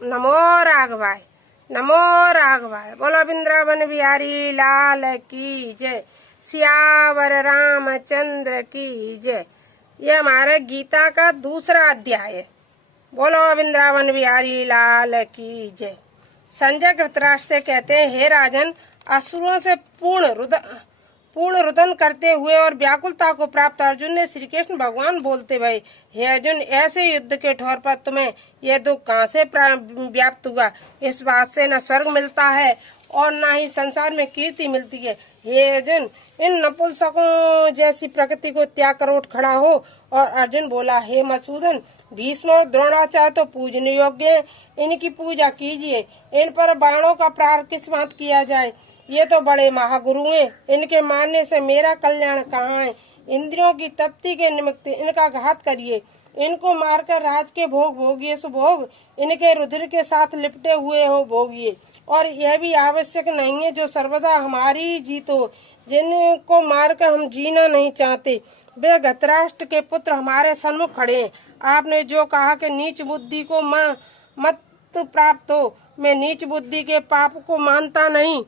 नमो राघवाय, नमो राघवाय। बोलो वृंदावन बिहारी लाल की जय, सियावर रामचंद्र की जय। ये हमारे गीता का दूसरा अध्याय है। बोलो वृंदावन बिहारी लाल की जय। संजय धृतराष्ट्र से कहते हैं, हे राजन, असुरों से पूर्ण रुदन करते हुए और व्याकुलता को प्राप्त अर्जुन ने श्री कृष्ण भगवान बोलते भये, हे अर्जुन, ऐसे युद्ध के ठौर पर तुम्हें यह दुख कहाँ से व्याप्त हुआ? इस बात से न स्वर्ग मिलता है और न ही संसार में कीर्ति मिलती है। हे अर्जुन, इन नपुंसकों जैसी प्रकृति को त्याग कर उठ खड़ा हो। और अर्जुन बोला, हे मधुसूदन, भीष्म और द्रोणाचार्य तो पूजने योग्य हैं, इनकी पूजा कीजिए। इन पर बाणों का प्रहार किस बात किया जाए? ये तो बड़े महागुरु हैं, इनके मानने से मेरा कल्याण कहाँ है? इंद्रियों की तृप्ति के निमित्त इनका घात करिए, इनको मारकर राज के भोग भोगिए सुभोग, इनके रुधिर के साथ लिपटे हुए हो भोगिए। और यह भी आवश्यक नहीं है जो सर्वदा हमारी जीतो, जिनको मारकर हम जीना नहीं चाहते। वे धृतराष्ट्र के पुत्र हमारे सन्मुख खड़े हैं। आपने जो कहा कि नीच बुद्धि को मत प्राप्त हो, मैं नीच बुद्धि के पाप को मानता नहीं,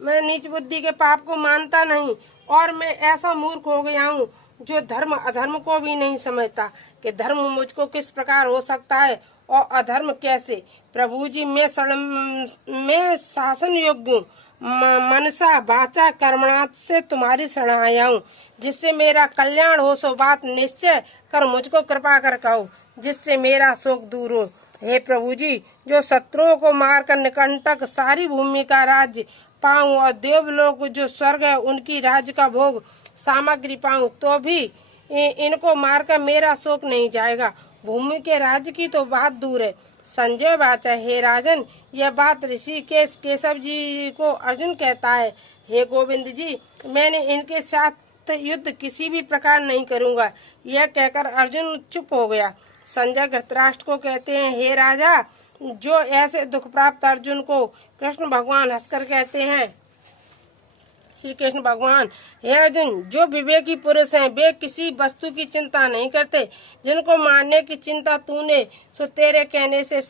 मैं नीच बुद्धि के पाप को मानता नहीं। और मैं ऐसा मूर्ख हो गया हूँ जो धर्म अधर्म को भी नहीं समझता कि धर्म मुझको किस प्रकार हो सकता है और अधर्म कैसे। प्रभु जी, मैं शासन योग्य हूँ, मनसा वाचा कर्मणात् से तुम्हारी शरण आया हूँ, जिससे मेरा कल्याण हो। सो बात निश्चय कर मुझको कृपा कर कहो, जिससे मेरा शोक दूर हो। हे प्रभु जी, जो शत्रुओं को मारकर निकंटक सारी भूमि का राज्य पाऊं और देवलोक जो स्वर्ग है उनकी राज्य का भोग सामग्री पाऊं, तो भी इनको मारकर मेरा शोक नहीं जाएगा। भूमि के राज्य की तो बात दूर है। संजय वाचा, हे राजन, यह बात ऋषि केशव जी को अर्जुन कहता है। हे गोविंद जी, मैंने इनके साथ युद्ध किसी भी प्रकार नहीं करूंगा। यह कहकर अर्जुन चुप हो गया। संजय धृतराष्ट्र को कहते हैं, हे राजा, जो ऐसे दुख प्राप्त अर्जुन को कृष्ण भगवान हंसकर कहते हैं, श्री कृष्ण भगवान, हे अर्जुन, जो विवेकी पुरुष हैं वे किसी वस्तु की चिंता नहीं करते। जिनको मारने की चिंता तूने, सो तेरे कहने से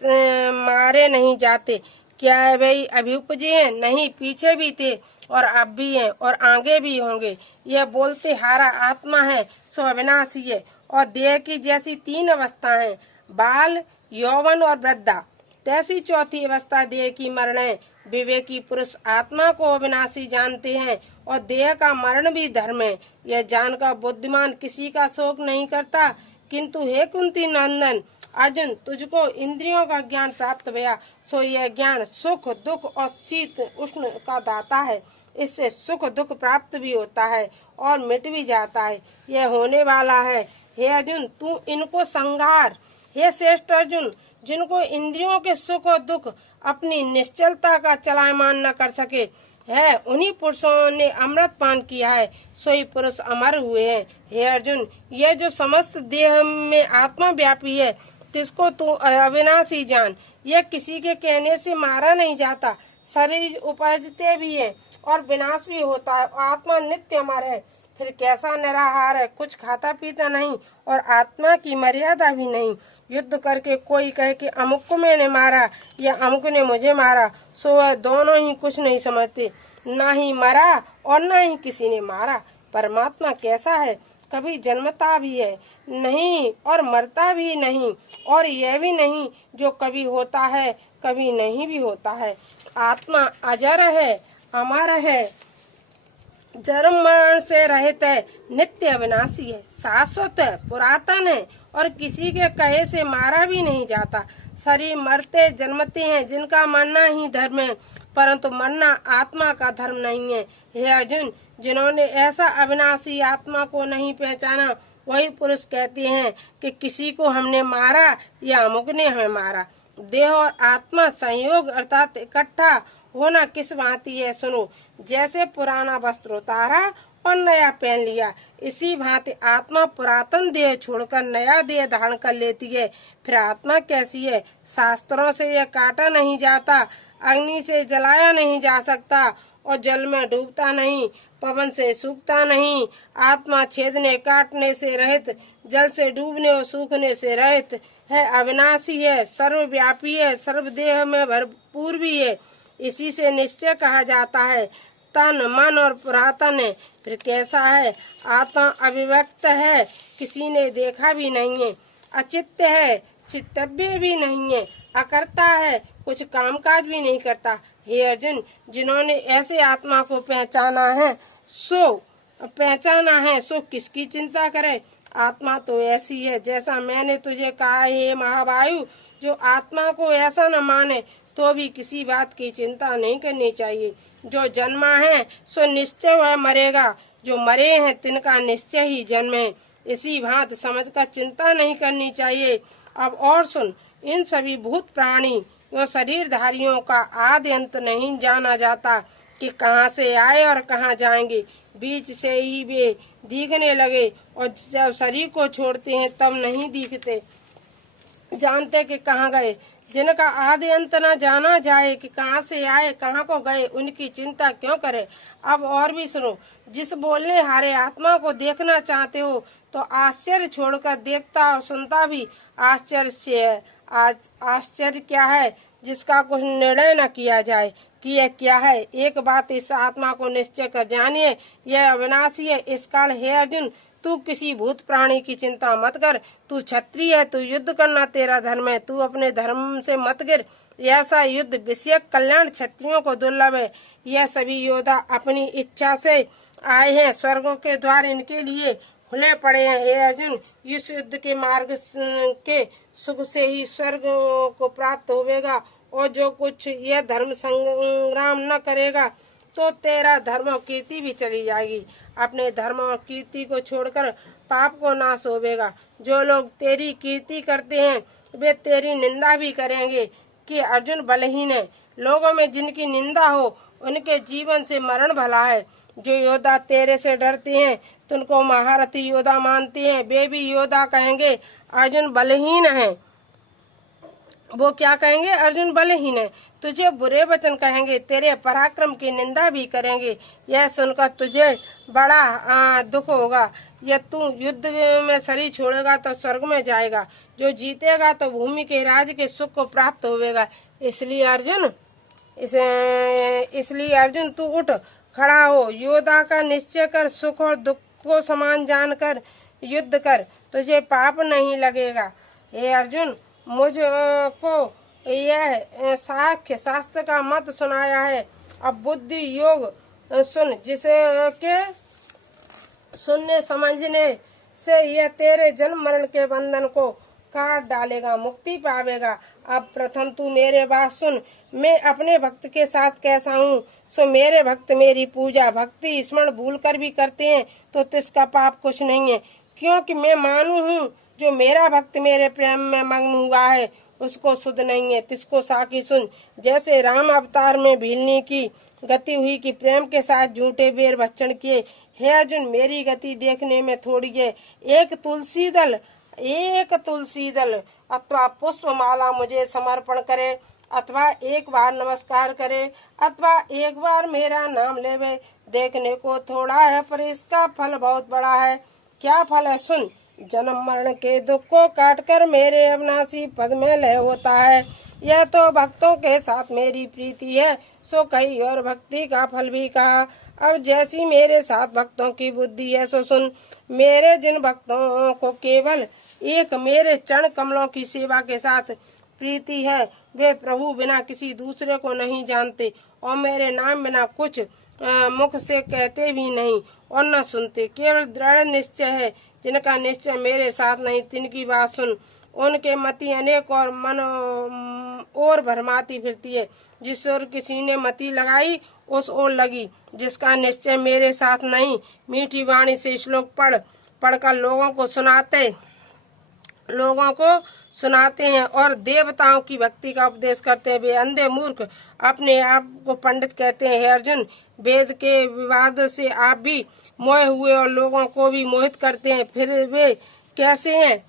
मारे नहीं जाते। क्या है भाई, अभी उपजे हैं? नहीं, पीछे भी थे और अब भी हैं और आगे भी होंगे। यह बोलते हारा आत्मा है, सो अविनाशी है। और देह की जैसी तीन अवस्था है, बाल, यौवन और वृद्धा, तैसी चौथी अवस्था देह की मरण है। विवेकी पुरुष आत्मा को अविनाशी जानते हैं और देह का मरण भी धर्म है। यह जानकर बुद्धिमान किसी का शोक नहीं करता। किंतु हे कुंती नंदन अर्जुन, तुझको इंद्रियों का ज्ञान प्राप्त हुआ, सो यह ज्ञान सुख दुख और शीत उष्ण का दाता है। इससे सुख दुख प्राप्त भी होता है और मिट भी जाता है, यह होने वाला है। हे अर्जुन, तू इनको संहार। हे श्रेष्ठ अर्जुन, जिनको इंद्रियों के सुख और दुख अपनी निश्चलता का चलायमान न कर सके है, उन्हीं पुरुषों ने अमृत पान किया है, सोई पुरुष अमर हुए हैं। हे अर्जुन, यह जो समस्त देह में आत्मा व्यापी है, तिसको तू अविनाशी जान। यह किसी के कहने से मारा नहीं जाता। शरीर उपजते भी है और विनाश भी होता है। आत्मा नित्य अमर है। फिर कैसा निराहार है, कुछ खाता पीता नहीं और आत्मा की मर्यादा भी नहीं। युद्ध करके कोई कहे कि अमुक को मैंने मारा या अमुक ने मुझे मारा, सो वह दोनों ही कुछ नहीं समझते। ना ही मरा और ना ही किसी ने मारा। परमात्मा कैसा है, कभी जन्मता भी है नहीं और मरता भी नहीं, और यह भी नहीं जो कभी होता है कभी नहीं भी होता है। आत्मा अजर है, अमर है, जन्म मरण से रहित है, नित्य अविनाशी है, शाश्वत है, पुरातन है और किसी के कहे से मारा भी नहीं जाता। शरीर मरते जन्मते हैं जिनका मरना ही धर्म है, परंतु मरना आत्मा का धर्म नहीं है। हे अर्जुन, जिन्होंने ऐसा अविनाशी आत्मा को नहीं पहचाना, वही पुरुष कहते हैं कि किसी को हमने मारा या अमुक ने हमें मारा। देह और आत्मा संयोग अर्थात इकट्ठा होना किस भांति है, सुनो। जैसे पुराना वस्त्र उतारा और नया पहन लिया, इसी भांति आत्मा पुरातन देह छोड़कर नया देह धारण कर लेती है। फिर आत्मा कैसी है? शास्त्रों से यह काटा नहीं जाता, अग्नि से जलाया नहीं जा सकता और जल में डूबता नहीं, पवन से सूखता नहीं। आत्मा छेदने काटने से रहित, जल से डूबने और सूखने से रहित है, अविनाशी है, सर्वव्यापी है, सर्वदेह में भरपूर भी है। इसी से निश्चय कहा जाता है। तन मन और पुरातन है, फिर कैसा है? आत्मा अभिव्यक्त है, किसी ने देखा भी नहीं है। अचित्य है, चित्तव्य भी नहीं है। अकर्ता है, कुछ कामकाज भी नहीं करता। हे अर्जुन, जिन्होंने ऐसे आत्मा को पहचाना है सो किसकी चिंता करे? आत्मा तो ऐसी है जैसा मैंने तुझे कहा है महावायु। जो आत्मा को ऐसा न माने तो भी किसी बात की चिंता नहीं करनी चाहिए। जो जन्मा है सो निश्चय वह मरेगा, जो मरे हैं तिनका निश्चय ही जन्म है। इसी भांति समझकर चिंता नहीं करनी चाहिए। अब और सुन, इन सभी भूत प्राणी और शरीरधारियों का आदि अंत नहीं जाना जाता कि कहाँ से आए और कहाँ जाएंगे। बीच से ही वे दिखने लगे और जब शरीर को छोड़ते हैं तब नहीं दिखते, जानते कि कहाँ गए। जिनका आदि अंत न जाना जाए कि कहाँ से आए कहाँ को गए, उनकी चिंता क्यों करे। अब और भी सुनो, जिस बोलने हारे आत्मा को देखना चाहते हो तो आश्चर्य छोड़कर देखता और सुनता भी आश्चर्य से है। आज आश्चर्य क्या है जिसका कुछ निर्णय न किया जाए कि यह क्या है। एक बात इस आत्मा को निश्चय कर जानिए, यह अविनाशी है। इस काल हे अर्जुन, तू किसी भूत प्राणी की चिंता मत कर। तू क्षत्रिय है, तू युद्ध करना तेरा धर्म है। तू अपने धर्म से मत गिर। ऐसा युद्ध विषयक कल्याण क्षत्रियों को दुर्लभ है। यह सभी योद्धा अपनी इच्छा से आए हैं, स्वर्गों के द्वार इनके लिए खुले पड़े हैं। हे अर्जुन, इस युद्ध के मार्ग के सुख से ही स्वर्ग को प्राप्त होवेगा, और जो कुछ यह धर्म संग्राम न करेगा तो तेरा धर्म और कीर्ति भी चली जाएगी। अपने धर्म और कीर्ति को छोड़कर पाप को नाश होवेगा। जो लोग तेरी कीर्ति करते हैं वे तेरी निंदा भी करेंगे कि अर्जुन बलहीन है। लोगों में जिनकी निंदा हो उनके जीवन से मरण भला है। जो योद्धा तेरे से डरते हैं तुमको महारथी योद्धा मानते हैं, वे भी योद्धा कहेंगे अर्जुन बलहीन है। वो क्या कहेंगे? अर्जुन बलहीन है। तुझे बुरे वचन कहेंगे, तेरे पराक्रम की निंदा भी करेंगे। यह सुनकर तुझे बड़ा दुख होगा। यह तू युद्ध में शरीर छोड़ेगा तो स्वर्ग में जाएगा, जो जीतेगा तो भूमि के राज के सुख को प्राप्त होवेगा। इसलिए अर्जुन तू उठ खड़ा हो, योद्धा का निश्चय कर, सुख और दुख को समान जानकर युद्ध कर, तुझे पाप नहीं लगेगा। हे अर्जुन, मुझको यह साक्ष्य शास्त्र का मत सुनाया है। अब बुद्धि योग सुन, जिसे के सुनने समझने से यह तेरे जन्म मरण के बंधन को काट डालेगा, मुक्ति पावेगा। अब प्रथम तू मेरे बात सुन। मैं अपने भक्त के साथ कैसा हूँ, सो मेरे भक्त मेरी पूजा भक्ति स्मरण भूल कर भी करते हैं तो तिसका पाप कुछ नहीं है, क्योंकि मैं मानू हूँ जो मेरा भक्त मेरे प्रेम में मग्न हुआ है उसको सुध नहीं है। तिसको साखी सुन। जैसे राम अवतार में भीलनी की गति हुई कि प्रेम के साथ झूठे बेर भक्षण किए। हे अर्जुन, मेरी गति देखने में थोड़ी है। एक तुलसी दल अथवा पुष्प माला मुझे समर्पण करे, अथवा एक बार नमस्कार करे, अथवा एक बार मेरा नाम लेवे, देखने को थोड़ा है पर इसका फल बहुत बड़ा है। क्या फल है? सुन। जन्म मरण के दुख को काटकर मेरे अविनाशी पद में लय होता है। यह तो भक्तों के साथ मेरी प्रीति है, सो कही और भक्ति का फल भी कहा। अब जैसी मेरे साथ भक्तों की बुद्धि है सो सुन। मेरे जिन भक्तों को केवल एक मेरे चरण कमलों की सेवा के साथ प्रीति है, वे प्रभु बिना किसी दूसरे को नहीं जानते और मेरे नाम बिना कुछ मुख से कहते भी नहीं और न सुनते। केवल दृढ़ निश्चय है। जिनका निश्चय मेरे साथ नहीं तिनकी बात सुन। उनके मति अनेक और मन और भरमाती फिरती है। जिस ओर किसी ने मति लगाई उस ओर लगी। जिसका निश्चय मेरे साथ नहीं मीठी वाणी से श्लोक पढ़कर लोगों को सुनाते हैं और देवताओं की भक्ति का उपदेश करते हैं, वे अंधे मूर्ख अपने आप को पंडित कहते हैं। हे अर्जुन, वेद के विवाद से आप भी मोहे हुए और लोगों को भी मोहित करते हैं। फिर वे कैसे हैं?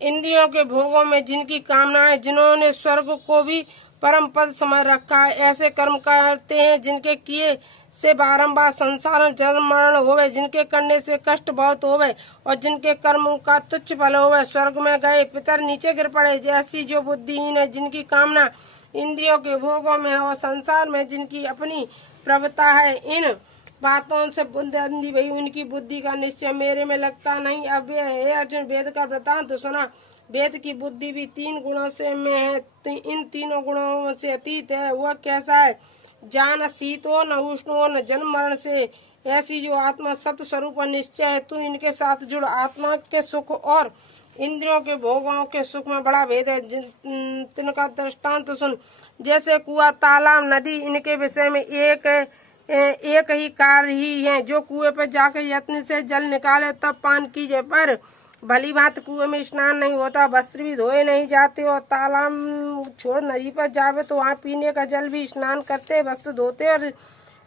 इंद्रियों के भोगों में जिनकी कामना है, जिन्होंने स्वर्ग को भी परम पद समय रखा है। ऐसे कर्म करते हैं जिनके किए से बारंबार संसार जन्म मरण होवे, जिनके करने से कष्ट बहुत होवे और जिनके कर्म का तुच्छ फल होवे। स्वर्ग में गए पितर नीचे गिर पड़े, जैसी जो बुद्धिहीन है, जिनकी कामना इंद्रियों के भोगों में है और संसार में जिनकी अपनी प्रवृत्ता है। इन बातों से बुद्धि भई उनकी बुद्धि का निश्चय मेरे में लगता नहीं। अब हे अर्जुन, वेद का वृतांत सुना। वेद की बुद्धि भी 3 गुणों से में है, इन तीनों गुणों से अतीत है। वह कैसा है? जान शीतो न उष्णो न जन्म मरण से। ऐसी जो आत्मा सत्य स्वरूप निश्चय है, तू इनके साथ जुड़। आत्मा के सुख और इंद्रियों के भोगों के सुख में बड़ा भेद है। तिनका दृष्टांत सुन। जैसे कुआं, तालाब, नदी, इनके विषय में एक ही कार्य ही है। जो कुएं पर जाकर यत्न से जल निकाले तब पान कीजिए, पर भली भांति कुएं में स्नान नहीं होता, वस्त्र भी धोए नहीं जाते और तालाब छोड़ नदी पर जावे तो वहाँ पीने का जल भी स्नान करते, वस्त्र धोते और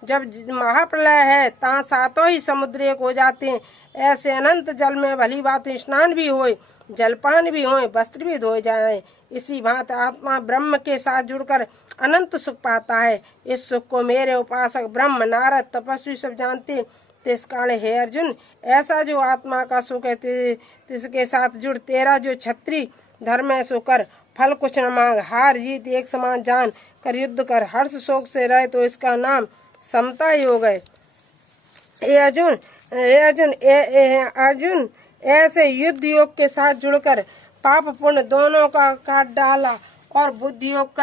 जब महाप्रलय है तहाँ सातों ही समुद्र एक हो जाते हैं। ऐसे अनंत जल में भली बात स्नान भी होए, जलपान भी होए, वस्त्र भी धोए जाए। इसी भांति आत्मा ब्रह्म के साथ जुड़कर अनंत सुख पाता है। इस सुख को मेरे उपासक ब्रह्म, नारद, तपस्वी सब जानते। तिस काल हे अर्जुन, ऐसा जो आत्मा का सुख है तिसके साथ जुड़। तेरा जो क्षत्रिय धर्म है सो कर, फल कुछ न मांग, हार जीत एक समान जान कर युद्ध कर। हर्ष शोक से रहे तो इसका नाम समता योग है। अर्जुन ऐसे युद्ध योग के साथ जुड़कर पाप पुण्य दोनों का काट डाला और बुद्धि योग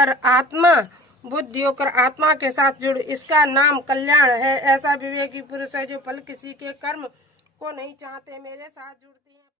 कर आत्मा के साथ जुड़, इसका नाम कल्याण है। ऐसा विवेकी पुरुष है जो फल किसी के कर्म को नहीं चाहते, मेरे साथ जुड़ती